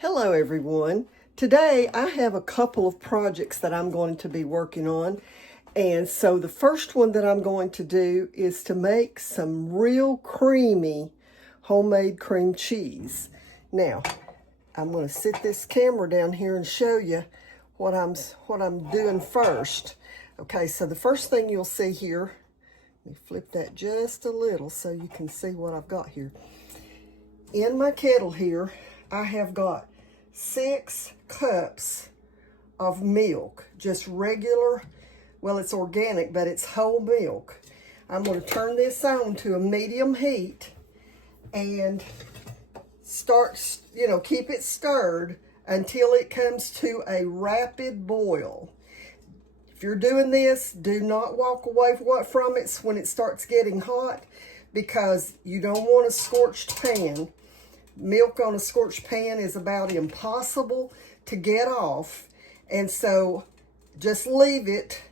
Hello everyone. Today I have a couple of projects that I'm going to be working on. And so the first one that I'm going to do is to make some real creamy homemade cream cheese. Now, I'm going to sit this camera down here and show you what I'm doing first. Okay, so the first thing you'll see here, let me flip that just a little so you can see what I've got here. In my kettle here, I have got 6 cups of milk, just regular, well, it's organic, but it's whole milk. I'm going to turn this on to a medium heat and start, keep it stirred until it comes to a rapid boil. If you're doing this, do not walk away from it when it starts getting hot, because you don't want a scorched pan. Milk on a scorched pan is about impossible to get off, and so just leave it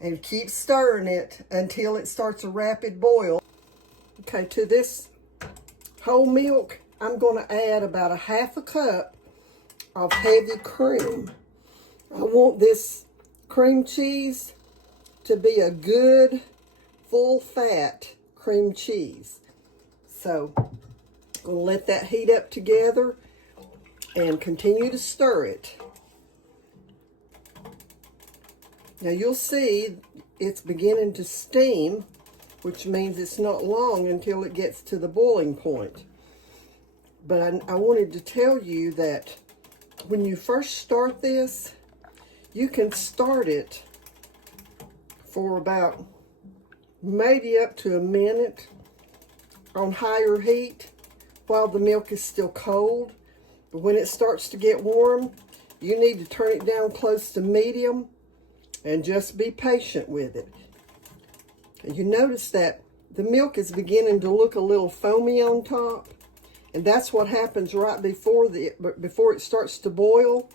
and keep stirring it until it starts a rapid boil. Okay, to this whole milk, I'm going to add about a half a cup of heavy cream. I want this cream cheese to be a good full fat cream cheese. So I'm going to let that heat up together and continue to stir it. Now you'll see it's beginning to steam, which means it's not long until it gets to the boiling point. But I wanted to tell you that when you first start this, you can start it for about maybe up to a minute on higher heat while the milk is still cold. But when it starts to get warm, you need to turn it down close to medium and just be patient with it. And you notice that the milk is beginning to look a little foamy on top, and that's what happens right before it starts to boil.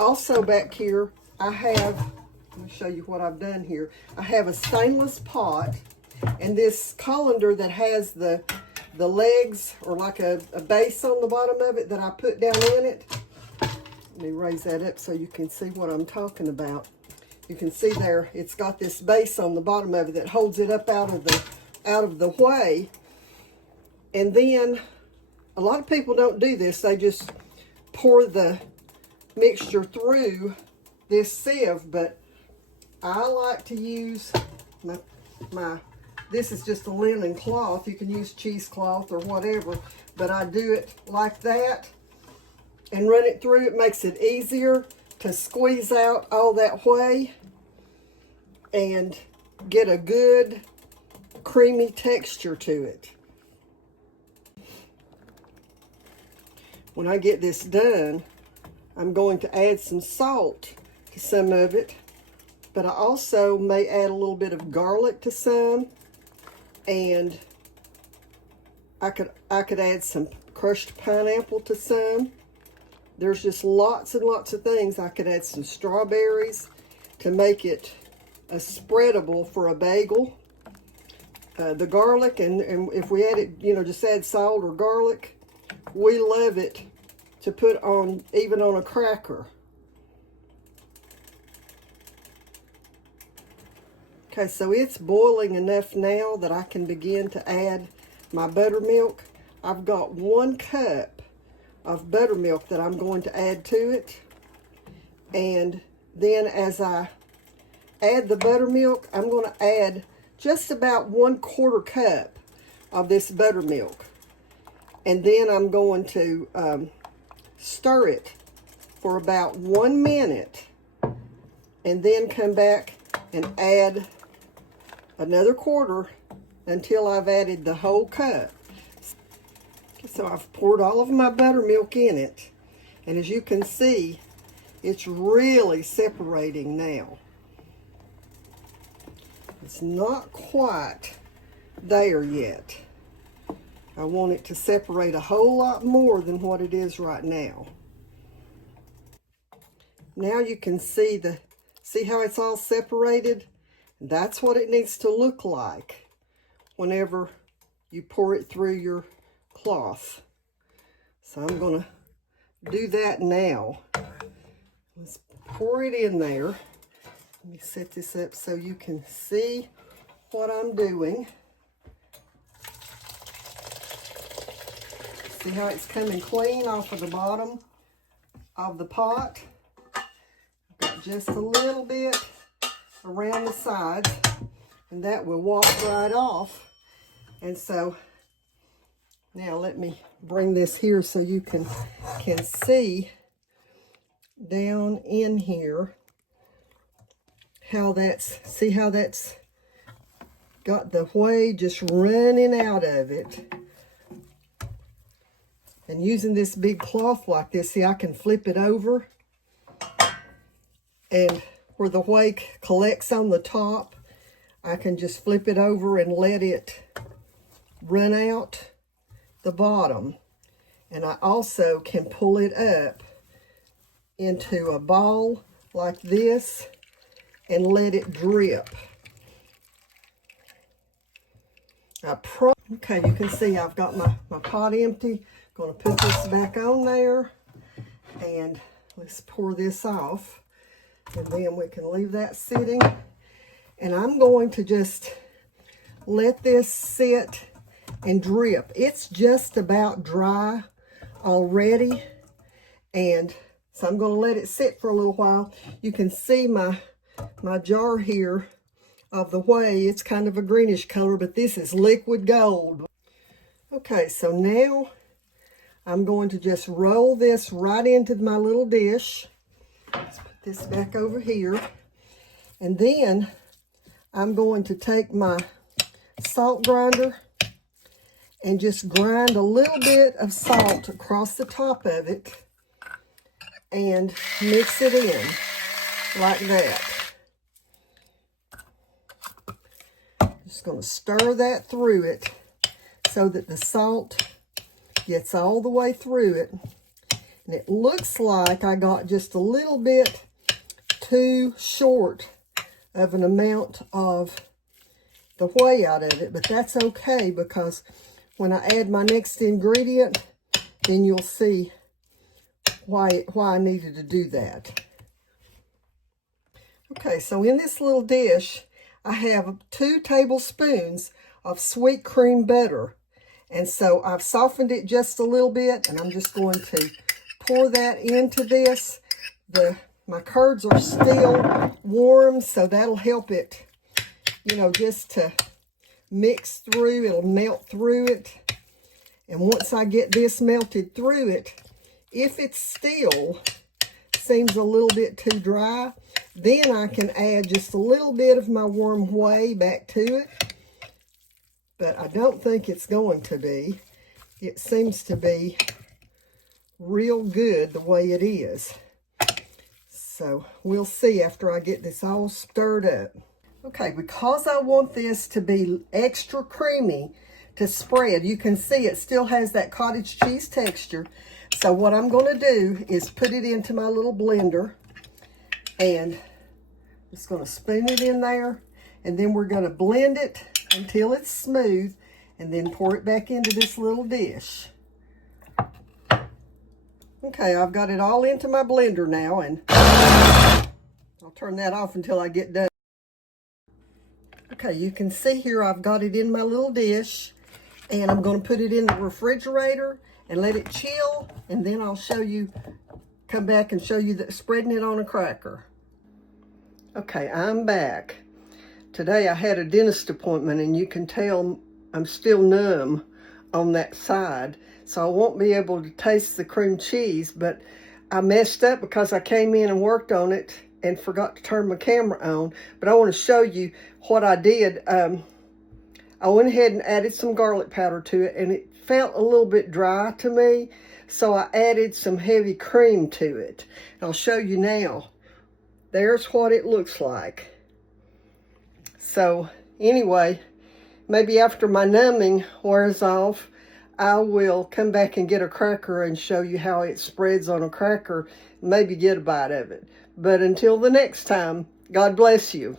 Also back here, let me show you what I've done here. I have a stainless pot, and this colander that has the legs, or like a base on the bottom of it that I put down in it. Let me raise that up so you can see what I'm talking about. You can see there, it's got this base on the bottom of it that holds it up out of the way. And then a lot of people don't do this. They just pour the mixture through this sieve, but I like to use this is just a linen cloth. You can use cheesecloth or whatever, but I do it like that and run it through. It makes it easier to squeeze out all that whey and get a good creamy texture to it. When I get this done, I'm going to add some salt to some of it, but I also may add a little bit of garlic to some, and I could add some crushed pineapple to some. There's just lots and lots of things. I could add some strawberries to make it a spreadable for a bagel. The garlic, and if we add it, just add salt or garlic, we love it to put on, even on a cracker. Okay, so it's boiling enough now that I can begin to add my buttermilk. I've got 1 cup of buttermilk that I'm going to add to it. And then as I add the buttermilk, I'm going to add just about 1/4 cup of this buttermilk. And then I'm going to stir it for about 1 minute, and then come back and add another 1/4 until I've added the whole cup. So I've poured all of my buttermilk in it, and as you can see, it's really separating now. It's not quite there yet. I want it to separate a whole lot more than what it is right now. Now you can see how it's all separated? That's what it needs to look like whenever you pour it through your cloth. So I'm going to do that now. Let's pour it in there. Let me set this up so you can see what I'm doing. See how it's coming clean off of the bottom of the pot? I've got just a little bit around the sides, and that will wash right off. And so now let me bring this here so you can see down in here how see how that's got the whey just running out of it. And using this big cloth like this, see, I can flip it over, and where the whey collects on the top, I can just flip it over and let it run out the bottom. And I also can pull it up into a ball like this and let it drip. Okay, you can see I've got my pot empty. Going to put this back on there, and let's pour this off, and then we can leave that sitting. And I'm going to just let this sit and drip. It's just about dry already, and so I'm going to let it sit for a little while. You can see my jar here of the whey. It's kind of a greenish color, but this is liquid gold. Okay, so now I'm going to just roll this right into my little dish. Let's put this back over here. And then I'm going to take my salt grinder and just grind a little bit of salt across the top of it and mix it in like that. Just going to stir that through it so that the salt gets all the way through it. And it looks like I got just a little bit too short of an amount of the whey out of it, but that's okay, because when I add my next ingredient, then you'll see why I needed to do that. Okay, so in this little dish, I have 2 tablespoons of sweet cream butter. And so I've softened it just a little bit, and I'm just going to pour that into this. My curds are still warm, so that'll help it, just to mix through. It'll melt through it. And once I get this melted through it, if it still seems a little bit too dry, then I can add just a little bit of my warm whey back to it. But I don't think it's going to be. It seems to be real good the way it is. So we'll see after I get this all stirred up. Okay, because I want this to be extra creamy to spread, you can see it still has that cottage cheese texture. So what I'm going to do is put it into my little blender, and just going to spoon it in there, and then we're going to blend it until it's smooth, and then pour it back into this little dish. Okay, I've got it all into my blender now, and I'll turn that off until I get done. Okay, you can see here I've got it in my little dish, and I'm going to put it in the refrigerator and let it chill, and then I'll come back and show you spreading it on a cracker. Okay, I'm back. Today I had a dentist appointment, and you can tell I'm still numb on that side, so I won't be able to taste the cream cheese, but I messed up because I came in and worked on it and forgot to turn my camera on. But I want to show you what I did. I went ahead and added some garlic powder to it, and it felt a little bit dry to me, so I added some heavy cream to it. I'll show you now. There's what it looks like. So anyway, maybe after my numbing wears off, I will come back and get a cracker and show you how it spreads on a cracker, maybe get a bite of it. But until the next time, God bless you.